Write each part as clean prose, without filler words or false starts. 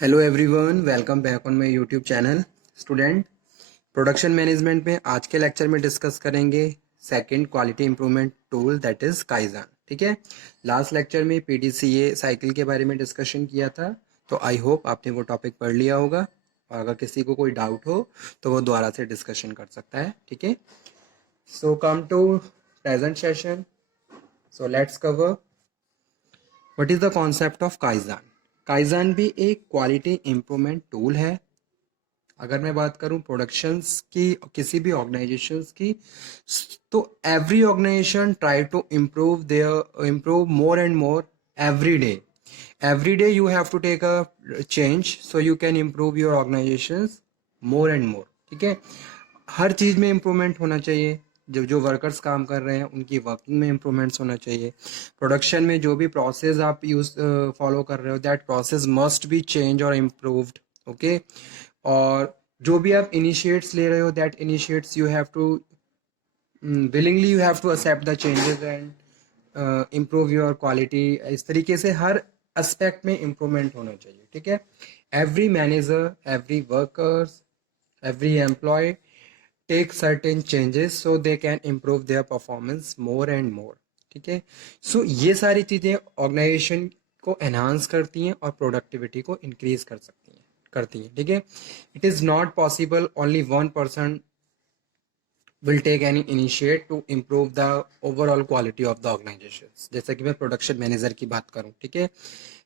Hello everyone, welcome back on my YouTube channel. Student, production management में आज के lecture में डिस्कस करेंगे second quality improvement tool that is kaizen. ठीक है, लास्ट लेक्चर में पीडीसीए साइकिल के बारे में डिस्कशन किया था, तो आई होप आपने वो टॉपिक पढ़ लिया होगा। और अगर किसी को कोई डाउट हो तो वो दोबारा से डिस्कशन कर सकता है। ठीक है, so come to present session. So let's cover what is the concept of kaizen. Kaizen भी एक क्वालिटी इंप्रूवमेंट टूल है। अगर मैं बात करूं प्रोडक्शंस की, किसी भी ऑर्गेनाइजेशंस की, तो every organisation try to improve more and more every day you have to take a change so you can improve your organisations more and more. ठीक है, हर चीज़ में इम्प्रूवमेंट होना चाहिए। जो जो वर्कर्स काम कर रहे हैं उनकी वर्किंग में इम्प्रूवमेंट्स होना चाहिए। प्रोडक्शन में जो भी प्रोसेस आप यूज फॉलो कर रहे हो, that process must be change और इम्प्रूव्ड। ओके, और जो भी आप इनिशिएट्स ले रहे हो, that initiates you have to willingly you have to accept the changes and improve your quality। इस तरीके से हर एस्पेक्ट में इम्प्रूवमेंट होना चाहिए। ठीक है, every manager, every workers, every employee take certain changes so they can improve their performance more and more. ठीक है, सो ये सारी चीज़ें ऑर्गेनाइजेशन को एनहांस करती हैं और प्रोडक्टिविटी को इंक्रीज करती हैं। ठीक है, it is not possible only one person will take any initiate to improve the overall quality of the organization। जैसा कि मैं प्रोडक्शन मैनेजर की बात करूं, ठीक है,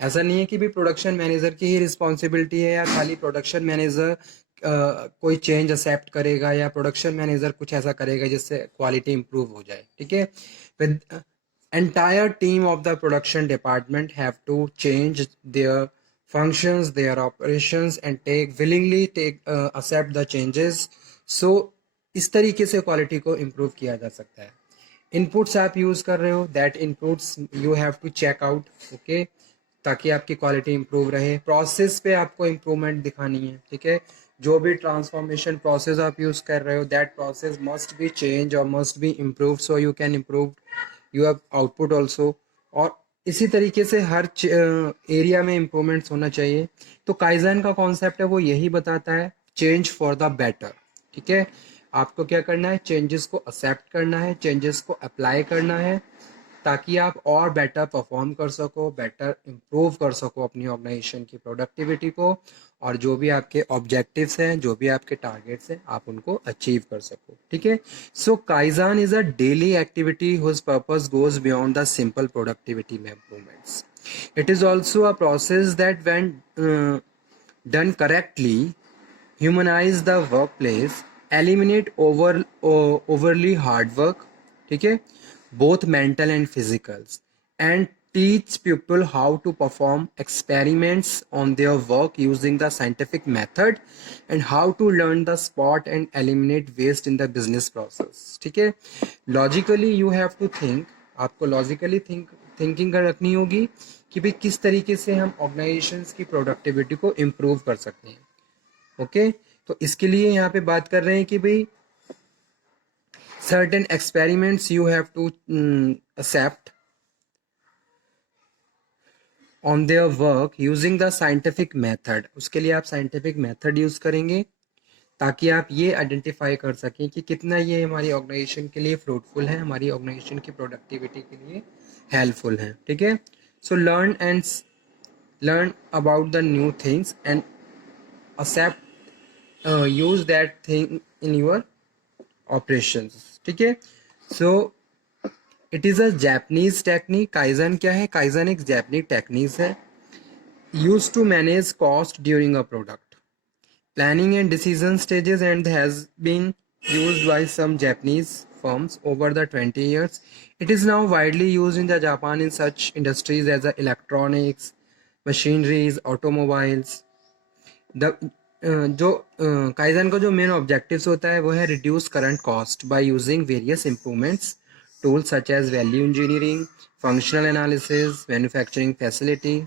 ऐसा नहीं है कि भी प्रोडक्शन मैनेजर की ही रिस्पॉन्सिबिलिटी है या खाली प्रोडक्शन मैनेजर कोई चेंज एक्सेप्ट करेगा या प्रोडक्शन मैनेजर कुछ ऐसा करेगा जिससे क्वालिटी इंप्रूव हो जाए। ठीक है, with entire team of the production department have to change their functions, their operations and accept the changes। so इस तरीके से क्वालिटी को इम्प्रूव किया जा सकता है। इनपुट्स आप यूज कर रहे हो, that inputs you have to check out. Okay, ताकि आपकी क्वालिटी इंप्रूव रहे। प्रोसेस पे आपको इम्प्रूवमेंट दिखानी है। ठीक है, जो भी ट्रांसफॉर्मेशन प्रोसेस आप यूज कर रहे हो, that process must be change और must be improve so you can improve your output also. और इसी तरीके से हर एरिया में इम्प्रूवमेंट्स होना चाहिए। तो काइजन का कॉन्सेप्ट है वो यही बताता है, चेंज फॉर द बेटर। ठीक है, आपको क्या करना है, चेंजेस को एक्सेप्ट करना है, चेंजेस को अप्लाई करना है, ताकि आप और बेटर परफॉर्म कर सको, बेटर इम्प्रूव कर सको अपनी ऑर्गेनाइजेशन की प्रोडक्टिविटी को, और जो भी आपके ऑब्जेक्टिव्स हैं, जो भी आपके टारगेट्स हैं, आप उनको अचीव कर सको। ठीक है, so kaizen is a daily activity whose purpose goes beyond the simple productivity में improvements. It is also a process that when done correctly humanise the work place, eliminate overly hard work। ठीक है, both mental and physicals, and teach people how to perform experiments on their work using the scientific method, and how to learn the spot and eliminate waste in the business process। ठीक है, logically you have to think, आपको logically thinking कर रखनी होगी कि भाई किस तरीके से हम ऑर्गेनाइजेशंस की प्रोडक्टिविटी को इम्प्रूव कर सकते हैं। ओके, तो इसके लिए यहाँ पे बात कर रहे हैं कि भाई certain experiments you have to accept on their work using the scientific method। उसके लिए आप साइंटिफिक मेथड यूज करेंगे ताकि आप ये आइडेंटिफाई कर सकें कि कितना ये हमारी ऑर्गेनाइजेशन के लिए फ्रूटफुल है, हमारी ऑर्गेनाइजेशन की प्रोडक्टिविटी के लिए हेल्पफुल है। ठीक है, so learn about the new things and accept use that thing in your operations। ठीक है, so it is a Japanese technique. Kaizen क्या है, काइजन एक जैपनीज टेक्निक है use to manage cost during a product planning and decision stages, and has been used by some Japanese firms over the 20 years। It is now widely used in the Japan in such industries as the electronics, machineries, automobiles। The जो kaizen का जो main objectives होता है वो है reduce current cost by using various improvements tools such as value engineering, functional analysis, manufacturing facility.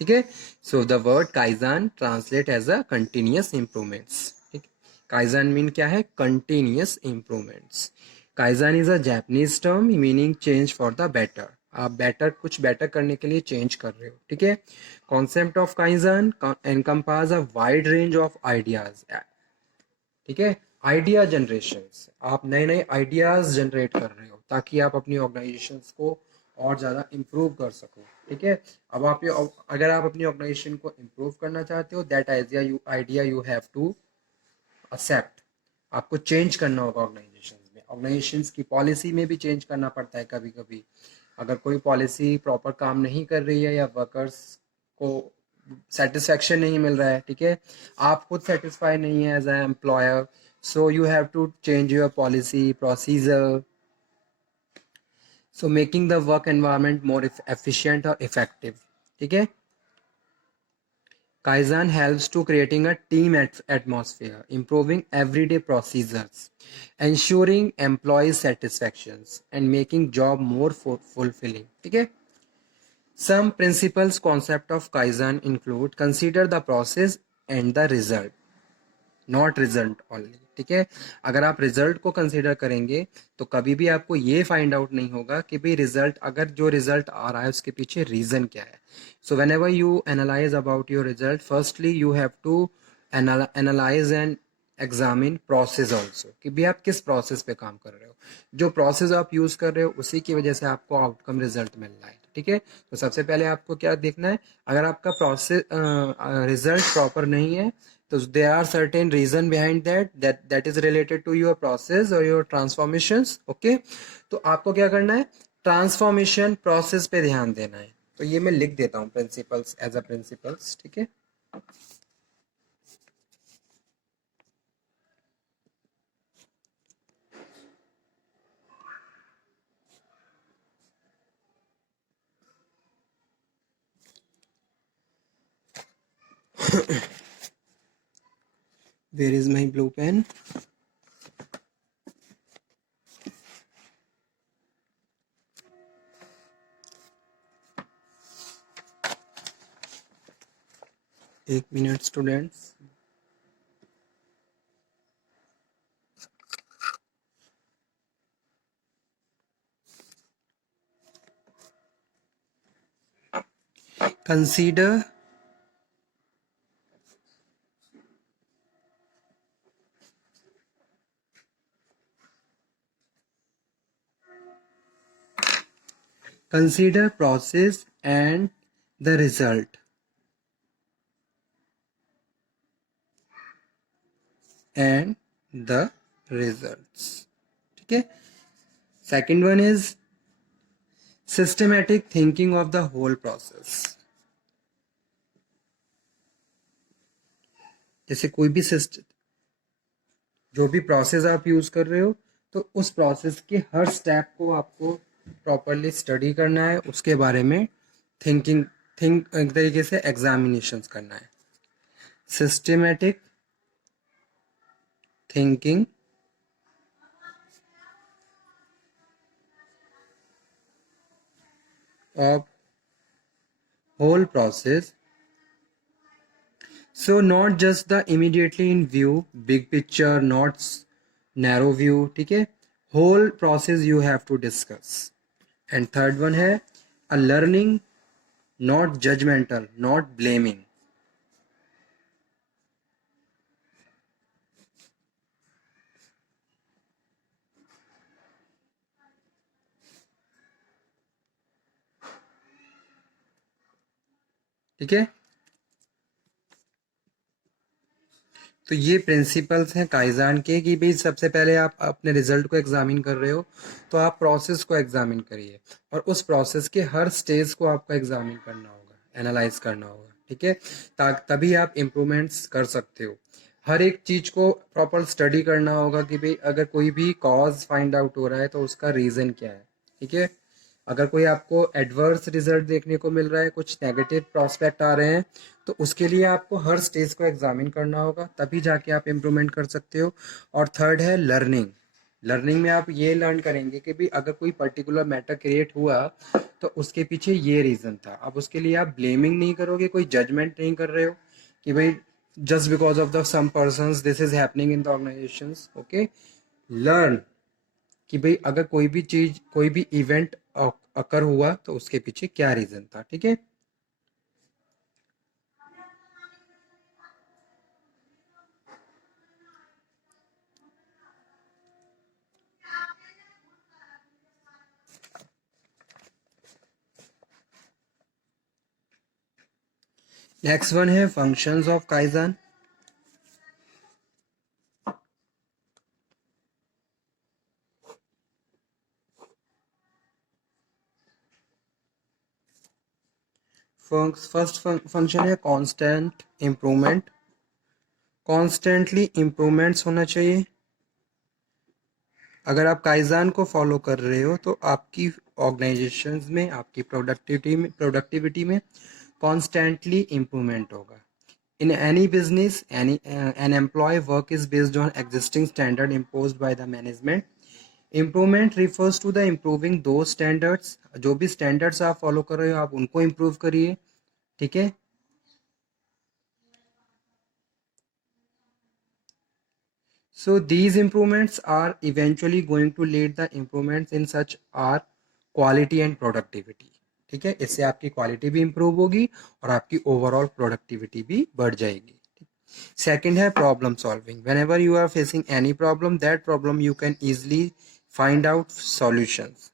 ठीक है, so the word kaizen translate as a continuous improvements. ठीक, काइजन मीन क्या है, continuous improvements. Kaizen is a Japanese term meaning change for the better. आप कुछ better करने के लिए चेंज कर रहे हो, ठीक है। Concept of kaizen encompass a wide range of ideas, ठीक है। आइडिया जनरेशन, आप नए नए आइडियाज जनरेट कर रहे हो ताकि आप अपनी ऑर्गेनाइजेशन को और ज़्यादा इम्प्रूव कर सको, ठीक है। अब अगर आप अपनी ऑर्गेनाइजेशन को इम्प्रूव करना चाहते हो, that idea you have to accept. आपको चेंज करना होगा ऑर्गेनाइजेशन में, ऑर्गेनाइजेशन की पॉलिसी में भी चेंज करना पड़ता है कभी कभी। अगर कोई पॉलिसी प्रॉपर काम नहीं कर रही है या वर्कर्स को सेटिस्फेक्शन नहीं मिल रहा है, ठीक है, आप खुद सेटिस्फाई नहीं है as a employer, so you have to change your policy procedure, so making the work environment more efficient और इफेक्टिव, ठीक है। Kaizen helps to creating a team atmosphere, improving everyday procedures, ensuring employee satisfactions, and making job more fulfilling. ठीक है? Some principles concept of Kaizen include consider the process and the result, not result only, ठीक है। अगर आप result को consider करेंगे तो कभी भी आपको ये फाइंड आउट नहीं होगा कि भाई रिजल्ट, अगर जो रिजल्ट आ रहा है उसके पीछे रीजन क्या है। So whenever you analyse about your result, firstly you have to analyse and examine process also, कि भी आप किस प्रोसेस पे काम कर रहे हो, जो प्रोसेस आप यूज कर रहे हो उसी की वजह से आपको आउटकम रिजल्ट मिल रहा है, ठीक है। तो सबसे पहले आपको क्या देखना है, अगर आपका प्रोसेस रिजल्ट प्रॉपर नहीं है तो there are certain reason behind that is related to your process or your transformations, okay। तो आपको क्या करना है, ट्रांसफॉर्मेशन प्रोसेस पे ध्यान देना है। तो ये मैं लिख देता हूँ प्रिंसिपल्स एज अ प्रिंसिपल्स, ठीक है। Where is my blue pen? एक minute students. Consider process and the result, and the results, ठीक है। Second one is systematic thinking of the whole process. जैसे कोई भी सिस्टम, जो भी प्रोसेस आप यूज कर रहे हो, तो उस प्रोसेस के हर स्टेप को आपको प्रॉपरली स्टडी करना है, उसके बारे में एक तरीके से एग्जामिनेशंस करना है। Systematic thinking of whole process, so not just the immediately in view, big picture, not narrow view, ठीक है। Whole process you have to discuss. And third one है a learning, not judgmental, not blaming. ठीक है। तो ये principles हैं काइजान के, कि भाई सबसे पहले आप अपने रिजल्ट को एग्जामिन कर रहे हो तो आप प्रोसेस को एग्जामिन करिए, और उस प्रोसेस के हर स्टेज को आपको एग्जामिन करना होगा, एनालाइज करना होगा, ठीक है। तभी आप इम्प्रूवमेंट्स कर सकते हो। हर एक चीज को प्रॉपर स्टडी करना होगा कि भाई अगर कोई भी कॉज फाइंड आउट हो रहा है तो उसका रीजन क्या है, ठीक है। अगर कोई आपको एडवर्स रिजल्ट देखने को मिल रहा है, कुछ नेगेटिव प्रोस्पेक्ट आ रहे हैं, तो उसके लिए आपको हर स्टेज को एग्जामिन करना होगा, तभी जाके आप इम्प्रूवमेंट कर सकते हो। और थर्ड है लर्निंग। लर्निंग में आप ये लर्न करेंगे कि भाई अगर कोई पर्टिकुलर मैटर क्रिएट हुआ तो उसके पीछे ये रीज़न था। अब उसके लिए आप ब्लेमिंग नहीं करोगे, कोई जजमेंट नहीं कर रहे हो कि भाई just because of the some persons this is happening in the organisations, okay. Learn कि भाई अगर कोई भी चीज़, कोई भी इवेंट अकर हुआ तो उसके पीछे क्या रीजन था, ठीक है। नेक्स्ट वन है फंक्शंस ऑफ काइजान। फर्स्ट फंक्शन है कांस्टेंट इम्प्रूवमेंट। कॉन्स्टेंटली इम्प्रूवमेंट्स होना चाहिए। अगर आप काइजान को फॉलो कर रहे हो तो आपकी ऑर्गेनाइजेशंस में, आपकी प्रोडक्टिविटी में कॉन्स्टेंटली इम्प्रूवमेंट होगा। In any business, an employee work is based on existing standard imposed by the management. Improvement refers to the improving those standards. जो भी standards आप follow कर रहे हो आप उनको improve करिए, ठीक है। So these improvements are eventually going to lead the improvements in such are quality and productivity, ठीक है। इससे आपकी क्वालिटी भी इंप्रूव होगी और आपकी ओवरऑल प्रोडक्टिविटी भी बढ़ जाएगी। सेकंड है problem solving. Whenever you are facing any problem, that problem you can easily find out solutions.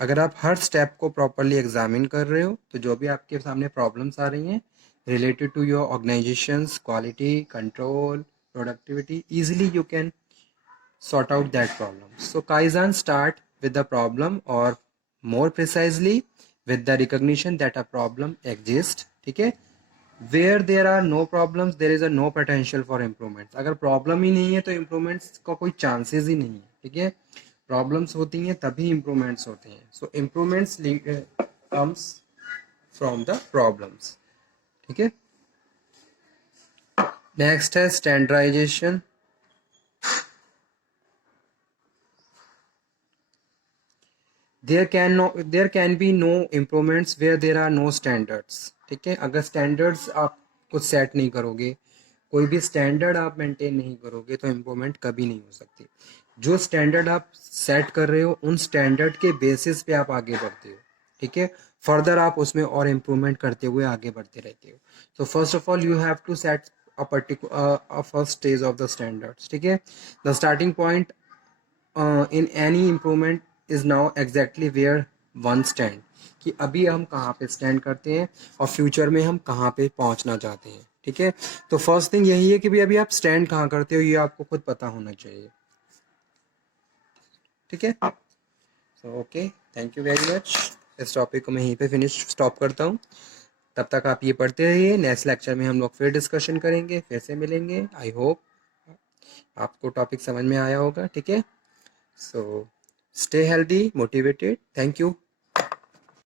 अगर आप हर स्टेप को प्रॉपरली एग्जामिन कर रहे हो तो जो भी आपके सामने प्रॉब्लम्स आ रही हैं related to your organisations quality control productivity, easily you can sort out that problem. So Kaizen start with the problem or more precisely with the recognition that a problem exists, ठीक है। Where there are no problems there is a no potential for improvements. अगर problem ही नहीं है तो improvements का कोई chances ही नहीं है, ठीक है। प्रॉब्लम्स होती हैं तभी इम्प्रूवमेंट्स होते हैं। सो improvements comes from the problems, ठीक है। नेक्स्ट है standardisation. there can be no improvements where there are no standards, ठीक है। अगर स्टैंडर्ड्स आप कुछ सेट नहीं करोगे, कोई भी स्टैंडर्ड आप मेंटेन नहीं करोगे तो इम्प्रूवमेंट कभी नहीं हो सकती। जो स्टैंडर्ड आप सेट कर रहे हो उन स्टैंडर्ड के बेसिस पे आप आगे बढ़ते हो, ठीक है। फर्दर आप उसमें और इम्प्रूवमेंट करते हुए आगे बढ़ते रहते हो। तो first of all you have to set a particular first stage of the standards, ठीक है। The starting point in any improvement is now exactly where one stand, कि अभी हम कहाँ पे स्टैंड करते हैं और फ्यूचर में हम कहाँ पे पहुँचना चाहते हैं, ठीक है। तो फर्स्ट थिंग यही है कि भाई अभी आप स्टैंड कहाँ करते हो ये आपको खुद पता होना चाहिए, ठीक है। So okay, thank you very much. इस टॉपिक को मैं यहीं पे फिनिश स्टॉप करता हूँ। तब तक आप ये पढ़ते रहिए। नेक्स्ट लेक्चर में हम लोग फिर डिस्कशन करेंगे, फिर से मिलेंगे। आई होप आपको टॉपिक समझ में आया होगा, ठीक है। सो stay healthy, motivated. Thank you.